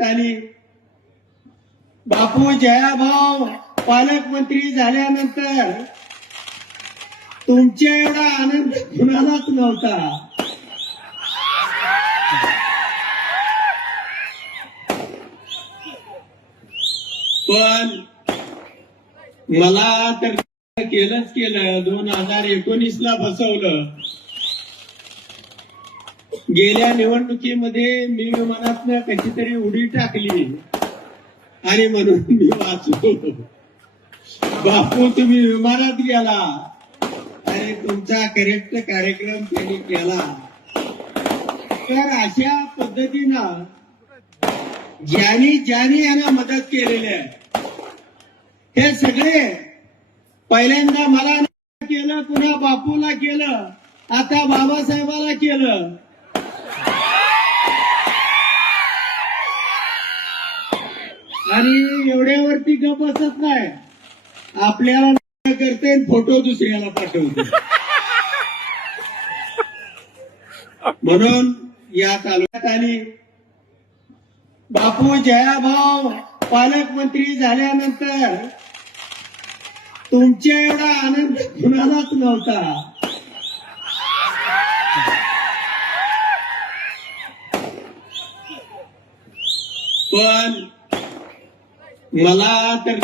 आली बापू जयाभाऊ पालकमंत्री झाल्यानंतर तुमच्या एवढा आनंद कुणालाच नव्हता? पण मला तर केलंच केलं. दोन हजार एकोणीस ला बसवलं. गेल्या निवडणुकीमध्ये मी विमानातनं कशी तरी उडी टाकली आणि म्हणून मी वाचलो. बापू तुम्ही विमानात गेला. आणि तुमचा करेक्ट कार्यक्रम त्यांनी केला. तर अशा पद्धतीनं ज्यानी ज्यानी यांना मदत केलेली आहे. हे सगळे पहिल्यांदा मला नाही केलं पुन्हा बापूला केलं आता बाबासाहेबाला केलं. आणि एवढ्यावरती गप असत नाही. आपल्याला करते फोटो दुसऱ्याला पाठवते. म्हणून या तालुक्यात आली बापू जयाभाऊ पालकमंत्री झाल्यानंतर तुमच्या एवढा आनंद कुणालाच नव्हता. पण मला तर